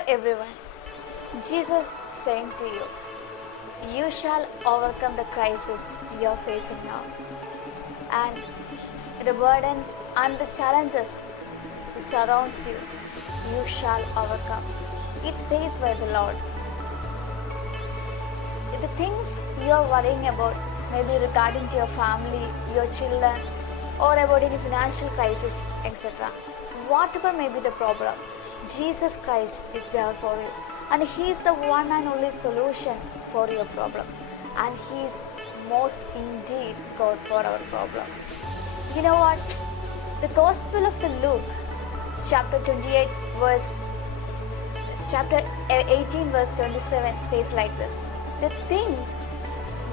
Dear everyone, Jesus saying to you, you shall overcome the crisis you are facing now. And the burdens and the challenges that surrounds you, you shall overcome. It says by the Lord. The things you are worrying about, maybe regarding to your family, your children, or about any financial crisis, etc. Whatever may be the problem, Jesus Christ is there for you. And He is the one and only solution for your problem. And He is most indeed God for our problem. You know what? The Gospel of the Luke, chapter 18 verse 27 says like this. The things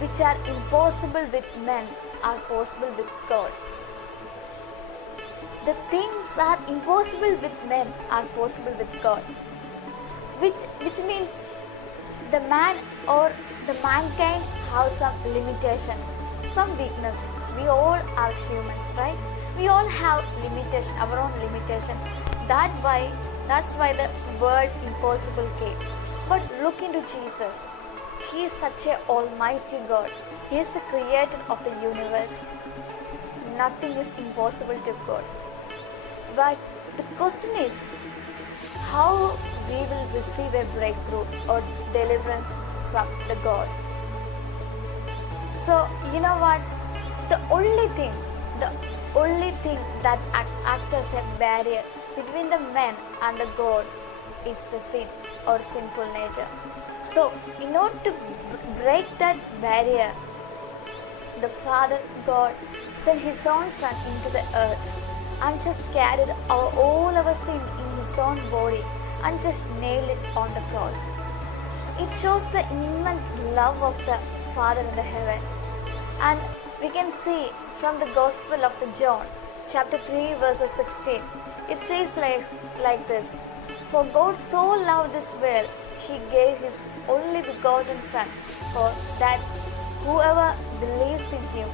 which are impossible with men are possible with God. The things that are impossible with men are possible with God. Which means the man or the mankind have some limitations, some weakness. We all are humans, right? We all have limitations, our own limitations. That's why the word impossible came. But look into Jesus. He is such an almighty God. He is the creator of the universe. Nothing is impossible to God. But the question is, how we will receive a breakthrough or deliverance from the God. So, you know what? The only thing that acts as a barrier between the man and the God is the sin or sinful nature. So, in order to break that barrier, the Father God sent His own Son into the earth and just carried all our sin in His own body and just nailed it on the cross. It shows the immense love of the Father in the heaven. And we can see from the Gospel of the John, chapter 3 verses 16, it says like this. For God so loved this world, He gave His only begotten Son, for that whoever believes in Him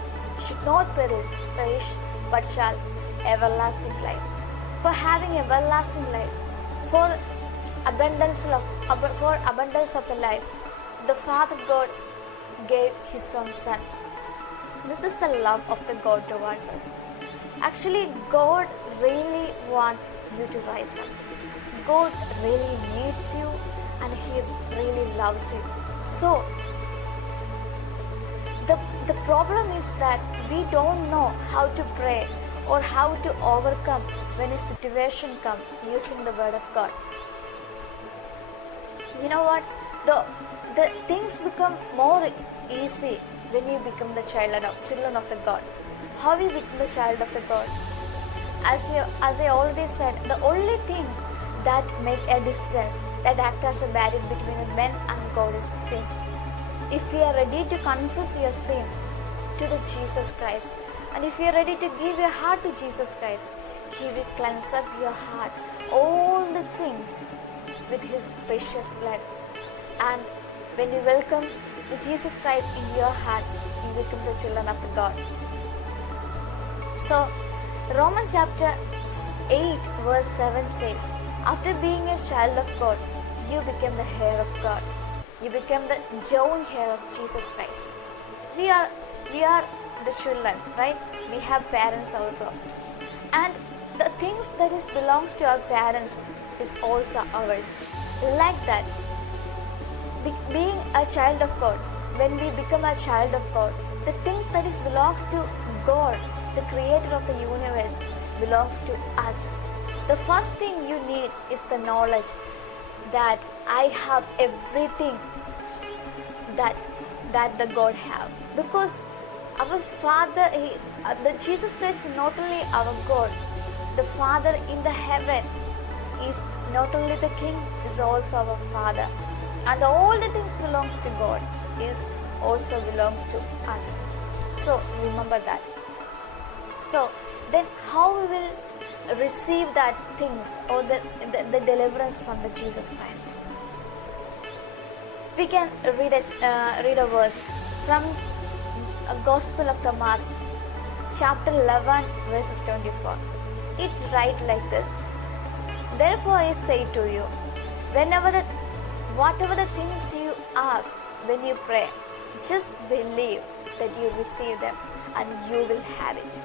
should not perish, but shall everlasting life. For having everlasting life, for abundance of the life, the Father God gave His own Son. This is the love of the God towards us. Actually, God really wants you to rise up. God really needs you and He really loves you. So, the problem is that we don't know how to pray or how to overcome when a situation comes using the word of God. You know what? The things become more easy when you become the children of the God. How we become the child of the God? As I already said, the only thing that make a distance, that act as a barrier between men and God is sin. If you are ready to confess your sin to the Jesus Christ, and if you are ready to give your heart to Jesus Christ, He will cleanse up your heart, all the sins with His precious blood. And when you welcome Jesus Christ in your heart, you become the children of the God. So, Romans chapter 8 verse 7 says, after being a child of God, you become the heir of God. You become the joint heir of Jesus Christ. We are the children, right? We have parents also. And the things that belongs to our parents is also ours. Like that, being a child of God, when we become a child of God, the things that belongs to God, the creator of the universe, belongs to us. The first thing you need is the knowledge that I have everything that the God have. Because our Father, the Jesus Christ is not only our God, the Father in the heaven is not only the King, is also our Father. And all the things belongs to God is also belongs to us. So remember that. So then how we will receive that things or the deliverance from the Jesus Christ? We can read a verse from a Gospel of the Mark, chapter 11, verses 24. It writes like this. Therefore I say to you, whenever the whatever the things you ask when you pray, just believe that you receive them and you will have it.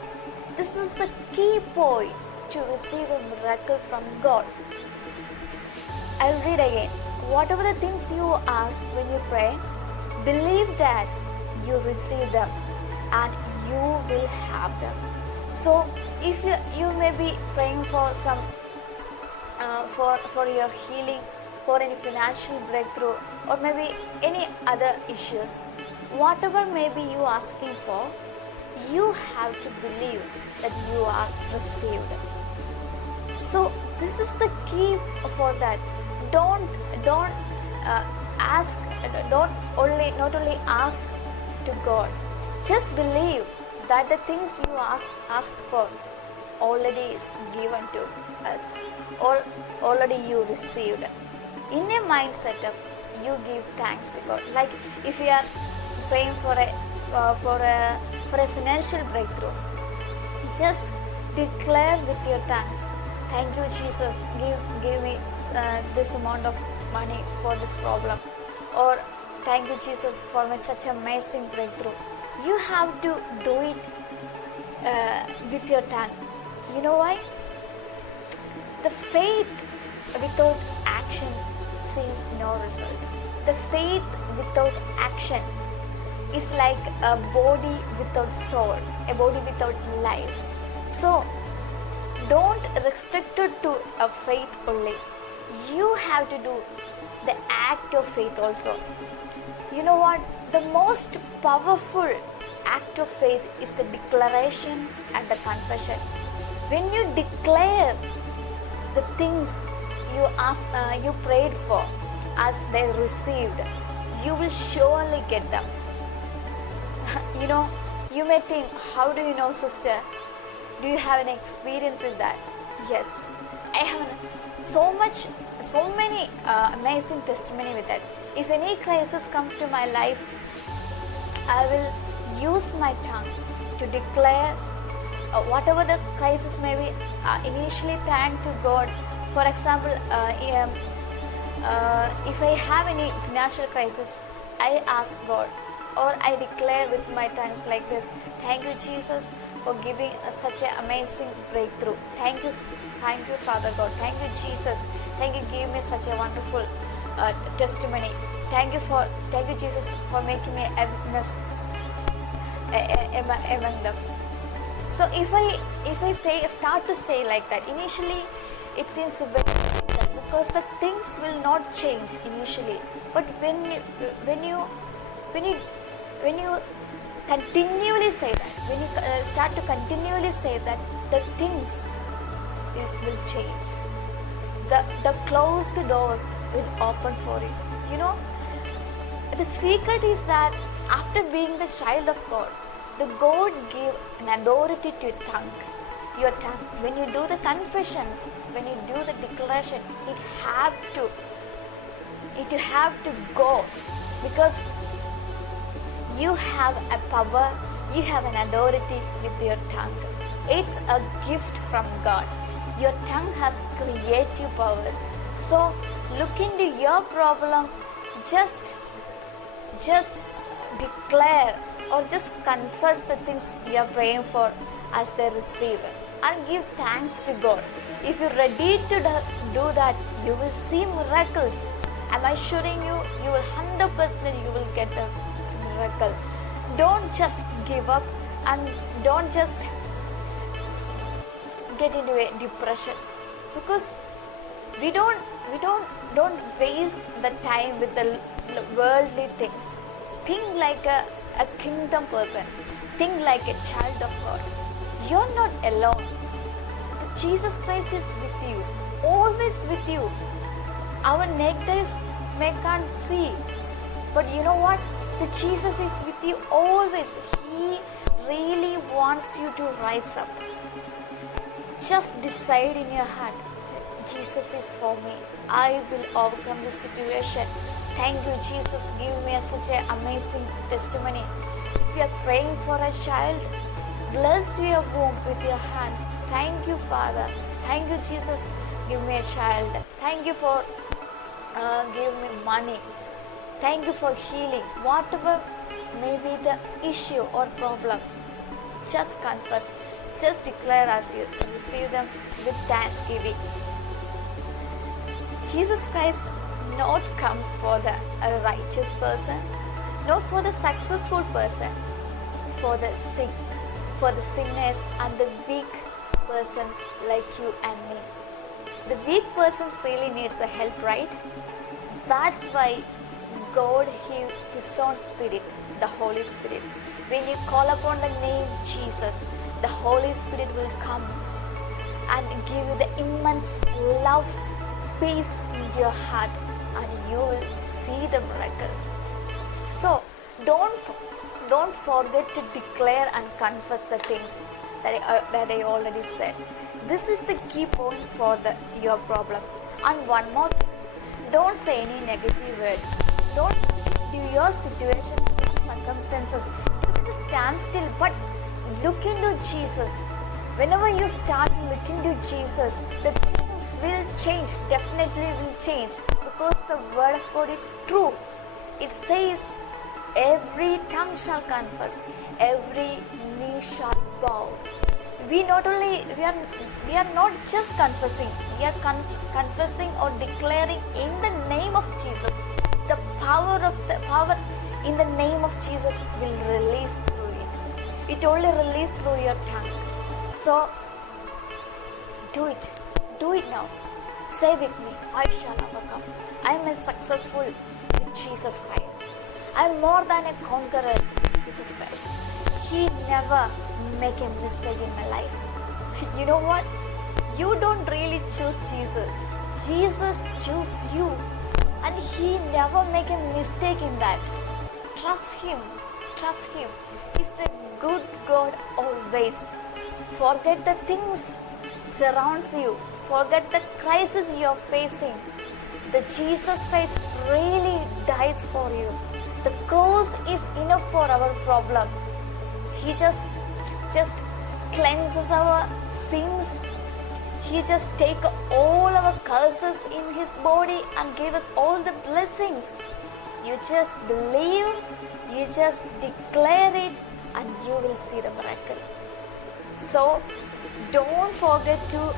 This is the key point to receive a miracle from God. I'll read again. Whatever the things you ask when you pray, believe that you receive them and you will have them. So if you may be praying for some for your healing, for any financial breakthrough, or maybe any other issues, whatever may be you asking for, you have to believe that you are received. So this is the key for that. Don't ask. Not only ask to God. Just believe that the things you ask for already is given to us. Already you received. In a mind setup, you give thanks to God. Like if you are praying for a financial breakthrough, just declare with your tongues, "Thank you, Jesus. Give me this amount of money for this problem," or "Thank you, Jesus, for such amazing breakthrough." You have to do it with your tongue. You know why? The faith without action sees no result. The faith without action is like a body without soul, a body without life. So don't restrict it to a faith only. You have to do the act of faith also. You know what? The most powerful act of faith is the declaration and the confession. When you declare the things you prayed for as they received, you will surely get them. You may think, how do you know, sister? Do you have an experience with that? Yes, I have so many amazing testimony with that. If any crisis comes to my life, I will use my tongue to declare whatever the crisis may be. Initially thank to God. For example, if I have any financial crisis, I ask God, or I declare with my tongues like this: "Thank you, Jesus, for giving such an amazing breakthrough. Thank you, Father God. Thank you, Jesus. Thank you, give me such a wonderful testimony. Thank you, Jesus, for making me a witness among them." So if I start to say like that, initially it seems very difficult because the things will not change initially. But when you continually say that, when you start to continually say that, the things will change. The closed doors will open for you. The secret is that after being the child of God, the God gave an authority to your tongue. When you do the confessions, when you do the declaration, it have to go, because you have a power, you have an authority with your tongue. It's a gift from God. Your tongue has creative powers. So look into your problem, just declare or just confess the things you are praying for as they receive, and give thanks to God. If you're ready to do that, you will see miracles. I'm assuring you, you will 100% you will get a miracle. Don't just give up, and don't just get into a depression, because we don't waste the time with the worldly things. Think like a kingdom person. Think like a child of God. You're not alone. Jesus Christ is with you, always with you. Our naked eyes may can't see, but you know what? The Jesus is with you always. He really wants you to rise up. Just decide in your heart, Jesus is for me. I will overcome this situation. Thank you, Jesus. Give me such an amazing testimony. If you are praying for a child, bless your womb with your hands. Thank you, Father. Thank you, Jesus. Give me a child. Thank you for money. Thank you for healing. Whatever may be the issue or problem, just confess, just declare as you receive them with thanksgiving. Jesus Christ not comes for the righteous person, not for the successful person, for the sick, for the sinners and the weak persons like you and me. The weak persons really needs the help, right? That's why God gave His own Spirit, the Holy Spirit. When you call upon the name Jesus, the Holy Spirit will come and give you the immense love, peace in your heart, and you will see the miracle. So don't forget to declare and confess the things that I already said. This is the key point for your problem. And one more thing, don't say any negative words. Don't do your situation, circumstances. Just stand still, but look into Jesus. Whenever you start looking to Jesus, the things will change. Definitely will change, because the word of God is true. It says, every tongue shall confess, every knee shall bow. We are not just confessing, we are confessing or declaring in the name of Jesus. The power in the name of Jesus will release through it. It only release through your tongue. So do it now. Say with me, I shall overcome. I am successful with Jesus Christ. I am more than a conqueror with Jesus Christ. He never make a mistake in my life. You know what? You don't really choose Jesus. Jesus choose you. And He never make a mistake in that. Trust Him. Trust Him. He's a good God always. Forget the things surrounds you. Forget the crisis you are facing. The Jesus Christ really dies for you. The cross is enough for our problem. He just cleanses our sins. He just take all our curses in His body and give us all the blessings. You just believe, you just declare it, and you will see the miracle. So don't forget to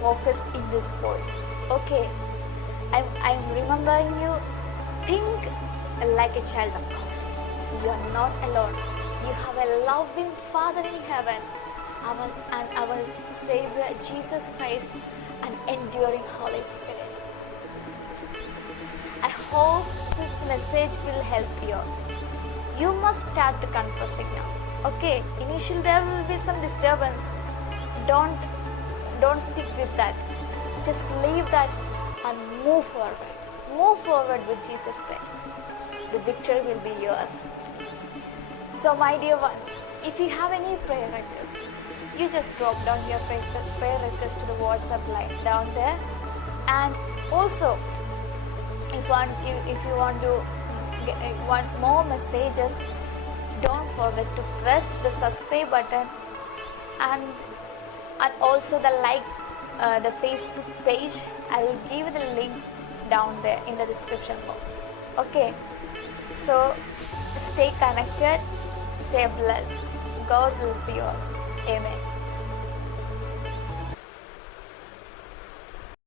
focus in this world. Okay, I'm remembering you. Think like a child of God. You are not alone. You have a loving Father in heaven, and our Savior Jesus Christ, and enduring Holy Spirit. I hope this message will help you. You must start to confessing now. Okay, initially there will be some disturbance. Don't stick with that. Just leave that and move forward. Move forward with Jesus Christ. The victory will be yours. So my dear ones, if you have any prayer request, you just drop down your prayer request to the WhatsApp line down there. And also, if you want more messages, don't forget to press the subscribe button and also the Facebook page. I will give the link down there in the description box. Okay, so stay connected, stay blessed. God bless you all. Amen.